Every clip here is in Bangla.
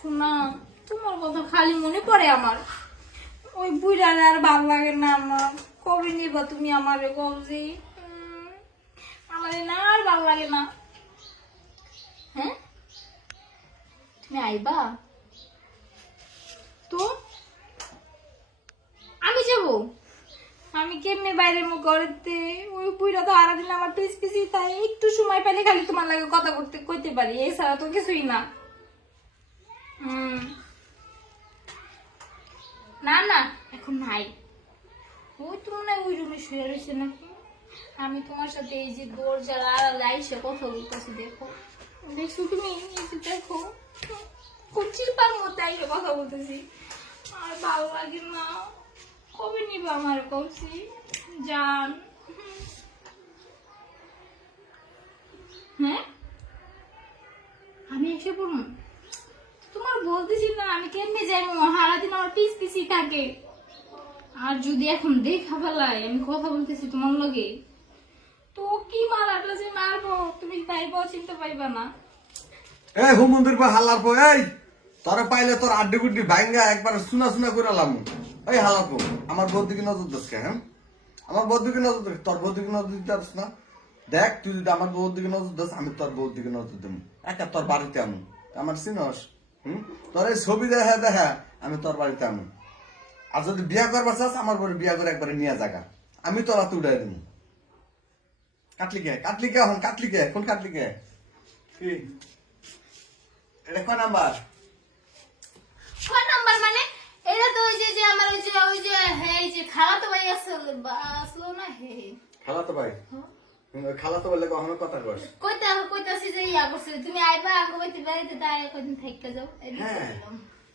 শোনা, তোমার কথা খালি মনে পড়ে আমার। ওই বুড়ার আর ভাল লাগে না আমার। কবে নিবা তুমি আমারে কবজি? আমার না আর ভাল লাগে না। হ্যাঁ, তুমি আইবা তো? আমি যাব? আমি কেমনে বাইরে মুখ করতে? ওই বুড়া তো আরা দিন আমার পিছ পিছি, তাই একটু সময় পেলে খালি তোমার লাগে কথা করতে কইতে পারি, এছাড়া তো কিছুই না। না না, এখন নাই। ওই তো মনে হয় ওই রুমে শুয়ে রয়েছে নাকি। আমি তোমার সাথে এই যে দরজার আড়ালে আইসে কথা বলতেছি, দেখো দেখছো তুমি? এই যে দেখো, খুব চিপার মধ্যে আইসে কথা বলতেছি। আর ভালো লাগে না। কবে নিবা আমার কবজি জান? হ্যাঁ, আমি এসে পড়বো। তোমার বলতেছি না আমি কেমনে যাইবো? সারাদিন আমার পিস পিসি থাকে। আর যদি এখন দেখা ফেলাই আমি কথা বলতেছি তোমার লগে, তো কি মারাটা যে মারবো তুমি পাইবো, চিনতে পাইবা না। এই হুমন্দির পর হাল্লার পর এই তোরে পাইলে তোর আড্ডি গুড্ডি ভাঙ্গা একবার সুনা সুনা করে লাম। এই হাল্লার পর আমার বউর দিকে নজর দিস কে? হ্যাঁ, আমার বউর দিকে নজর দিস, তোর বউর দিকে নজর দিতে পারিস না? দেখ, তুই যদি আমার বউর দিকে নজর দিস, আমি তোর বউর দিকে নজর দেব। একা তোর বাড়িতে আমি আমার চিনস? তোর এই ছবি দেখা দেখা আমি তোর বাড়িতে আমি। আর যদি বিয়া করবার চাস আমার বউর বিয়া করে একবারে নিয়ে জাগা, আমি তোর হাতে উঠাই দেবো। কাটলি কে? কাটলি কে? এখন কাটলি কে? কোন কাটলি কে? কি এটা কয় নাম্বার? কয় নাম্বার মানে? এটা তো ওই যে যে আমার ওই যে হ্যাঁ, এই যে খালাতো ভাই আসলো না। হে খালাতো ভাই? খালাতো বললে কখনো কথা কস? কইতাছি যে ইয়া করছে তুমি আইবা আঙ্গ বাইতে বাড়িতে, দাঁড়িয়ে কদিন থাইকা যাও। হ্যাঁ,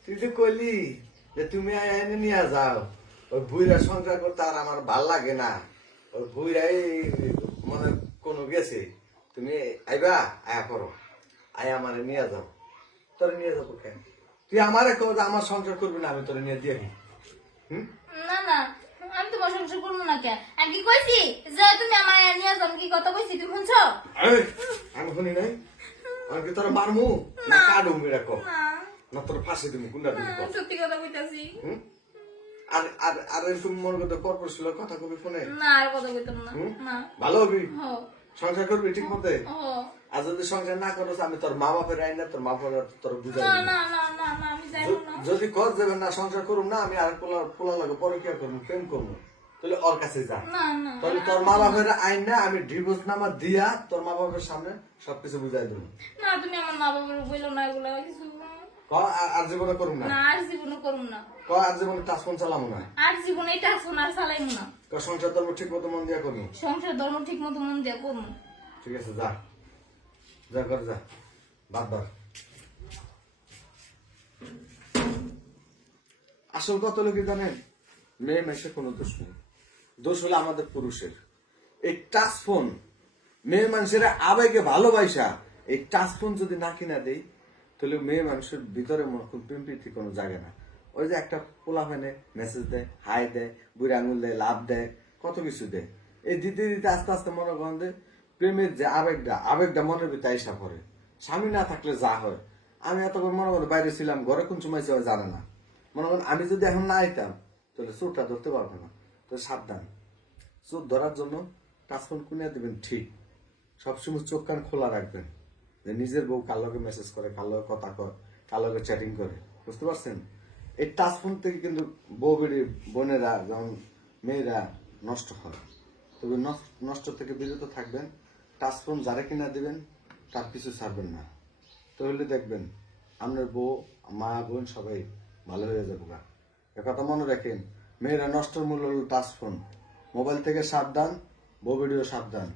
তুই তো কইলি যে তুমি এনে নিয়ে যাও। ওই বুইরা সংসার করতে আর আমার ভাল লাগে না। ওই বুইরাই মানে কোনো গেছে, তুমি আইবা, আয়া করো, আয় আমারে নিয়ে যাও। তোরে নিয়ে যাবো কেন? তুই আমারে কো যে আমার সংসার করবি না, আমি তোরে নিয়ে দিয়ে দিই। না না, আমি তোমার সংসার করবো না। কে আমি কি কইছি যে তুমি আমার নিয়ে যাও? কি কথা কইছি তুমি শুনছো? আমি শুনি নাই। আমি কি তোরা মারমু না কাটুম? এটা কো না, তোর ফাঁসি তুমি কোনটা দিবি? সত্যি কথা কইতাছি। আর আর আর তুমি মনে করতে পরপর ছিল কথা কবি ফোনে? না, আর কথা কইতাম না। না, ভালো হবি, হো সংসার করবি ঠিক মতে। হো। আর যদি সংসার না করো, আমি তোর মা বাপের আইন না, তোর মা বাপের তোর বুঝাই না দিব। না না না না, আমি যাইবো না। যদি কর যাবেন না, সংসার করুম না, আমি আর পোলা লাগে পরকিয়া করবো, প্রেম করবো, তাহলে ওর কাছে যা। না না, তাহলে তোর মা বাপের আইন না, আমি ডিভোর্স নামা দিয়া তোর মা বাপের সামনে সবকিছু বুঝাই দেবো। না, তুমি আমার মা বাবার বইলো না এগুলা কিছু। আর জীবনে করুম না। না, আর জীবনে করুম না। আর জীবনে টাচফোন চালামো না। আর জীবনে এটা শোন আর চালাইমু না। সংসার ধর্ম ঠিক মতো মন দিয়া করবো। সংসার ধর্ম ঠিক মতো মন দিয়া করবো। ঠিক আছে, যা যা কর, যা বাদ বার। আসল কত লোকে জানেন, মেয়ে মেসে কোনো দোষ নেই, দোষ হলো আমাদের পুরুষের। এই টাচ ফোন মেয়ে মানুষের আবেগে ভালোবাসা, এই টাচ ফোন যদি না কিনা দেই, তাহলে মেয়ে মানুষের ভিতরে মনে কোন প্রেম প্রীতি কোনো জায়গা না। ওই যে একটা পোলা ফেনে মেসেজ দেয়, হাই দেয়, বুড়ি আঙুল দেয়, লাভ দেয়, কত কিছু দেয়। এই দিতে দিতে আস্তে আস্তে মনে করেন যে প্রেমের যে আবেগটা মনের ভিতরে আইসা পড়ে। স্বামী না থাকলে যা হয়, আমি এতক্ষণ মনে করেন বাইরে ছিলাম, ঘরে কোন সময় জানে না। মনে করেন আমি যদি এখন না আইতাম, তাহলে চোরটা ধরতে পারবে না। তো সাবধান, চোর ধরার জন্য টাচফোন কুনিয়া দিবেন ঠিক, সবসময় চোখ কান খোলা রাখবেন যে নিজের বউ কার লগে মেসেজ করে, কার লগে কথা কয়, কার লগে চ্যাটিং করে, বুঝতে পারছেন? এই টাচফোন থেকে কিন্তু বউ বেড়ি বোনেরা যেমন মেয়েরা নষ্ট হয়। তবে নষ্ট থেকে বিরত থাকবেন। টাচফোন যারা কিনা দিবেন তার কিছু ছাড়বেন না, তাহলে দেখবেন আপনার বউ, মা, বোন সবাই ভালো হয়ে যাবো। কথা মনে রাখেন, মেয়েরা নষ্টের মূল্য হল টাচফোন। মোবাইল থেকে সাবধান, বউ ভিডিও সাবধান।